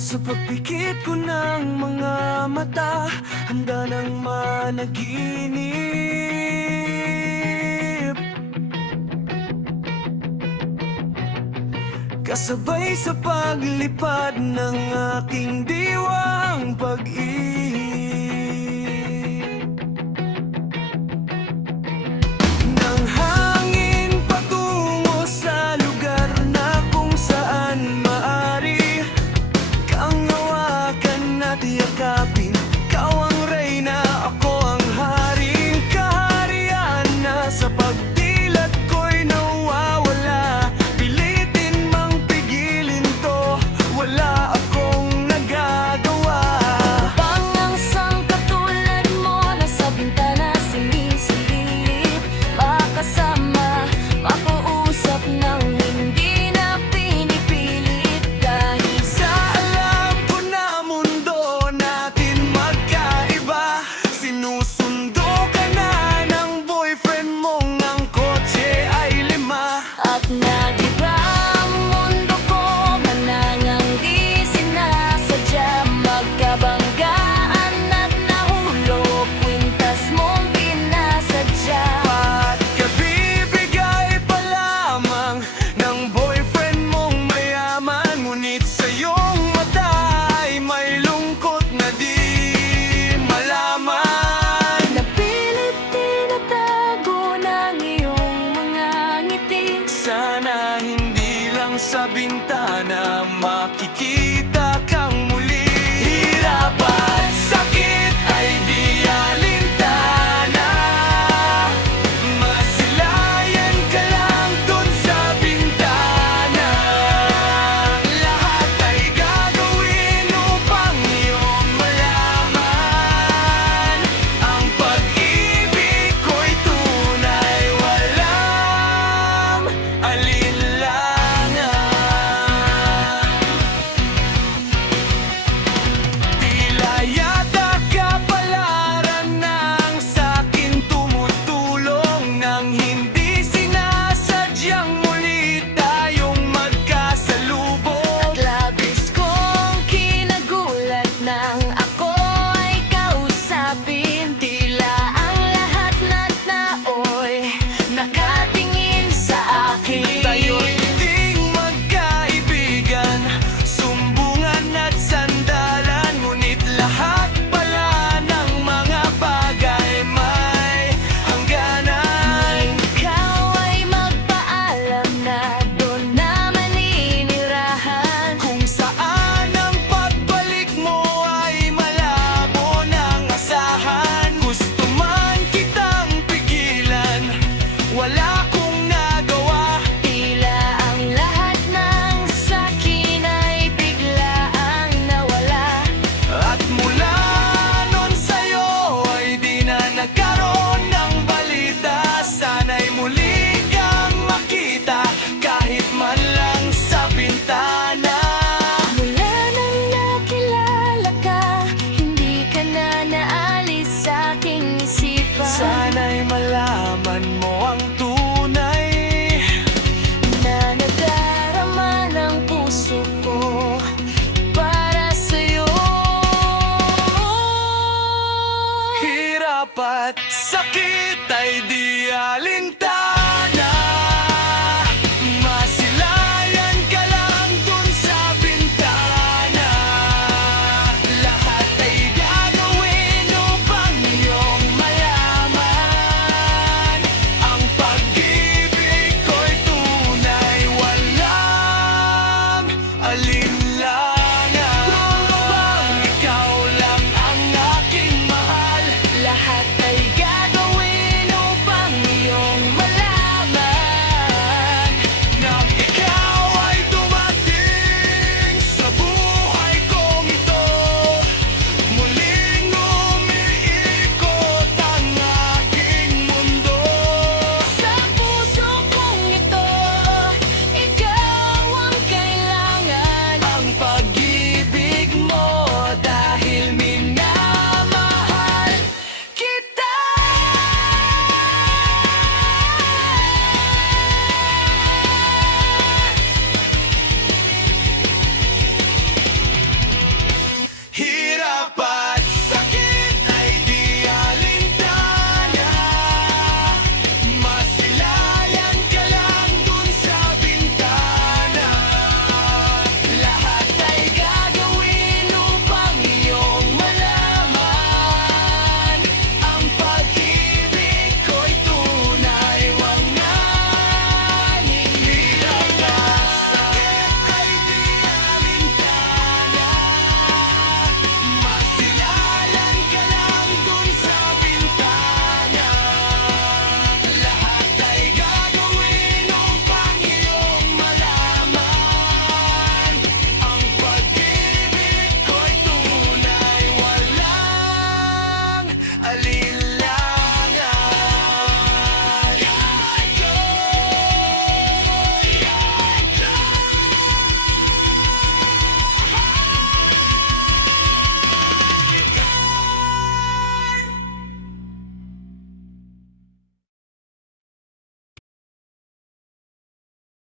Sa pagpikit ko ng mga mata, handa ng managinip. Kasabay sa paglipad ng aking diwang pag-ibig ng hangin patungo sa lugar na kung saan maaari kang hawakan at yakapin. Ikaw ang reyna, ako ang haring kaharian na sa pagdilat ko'y nawawala. Pilitin mang pigilin to, wala akong nagagawa. Pang ang sangkatulad mo nasa bintana sinisilip, makasama, makuusap ng hindi na pinipilit. Dahil Sa alam ko na mundo natin magkaiba, sinusundo ka na ng boyfriend mong ang kotse ay 5. at nag-iba ang mundo ko, manangang di sinasadya, magkabanggaan at nahulog, kwintas mong pinasadya. Ba't ka bibigay pa lamang ng boyfriend mong mayaman? Ngunit sa iyong mata ay may lungkot na di malaman. Napilit tinatago ng iyong mga ngiti. Sana hindi lang sa bintana makikita kang muli. Hirap at sakit ay di alintana, masilayan ka lang dun sa bintana. Lahat ay gagawin upang iyong malaman ang pag-ibig ko'y tunay, walang alinlangan. Tila yata kapalaran ng sa'kin tumutulong nang hindi sinasadyang muli tayong magkasalubong. At labis kong kinagulat nang ako ay kausapin. Tila ang lahat ng tao'y nakatingin sa akin. Tayo'y ding magkaibigan, sumbungan at sandalan. Ngunit lahat pala ng mga bagay may hangganan. Ikaw ay magpaalam na doon na maninirahan. Kung saan ang pagbalik mo ay malabo ng asahan. Gusto man kitang pigilan, wala kong nagawa. Tila ang lahat ng sakin ay biglaang nawala. At mula nun sa'yo ay di na nagkaroon ng balita. Sana'y muli kang makita kahit man lang sa bintana. Mula nang nakilala ka, hindi ka na naalis sa aking isipan. Sana'y malaman mo ang tunay. Na nadarama ng puso ko para sa'yo. Hirap at sakit ay di alintana, masilayan ka lang dun sa bintana. Lahat ay gagawin upang iyong malaman ang pag-ibig ko'y tunay, walang alinlangan.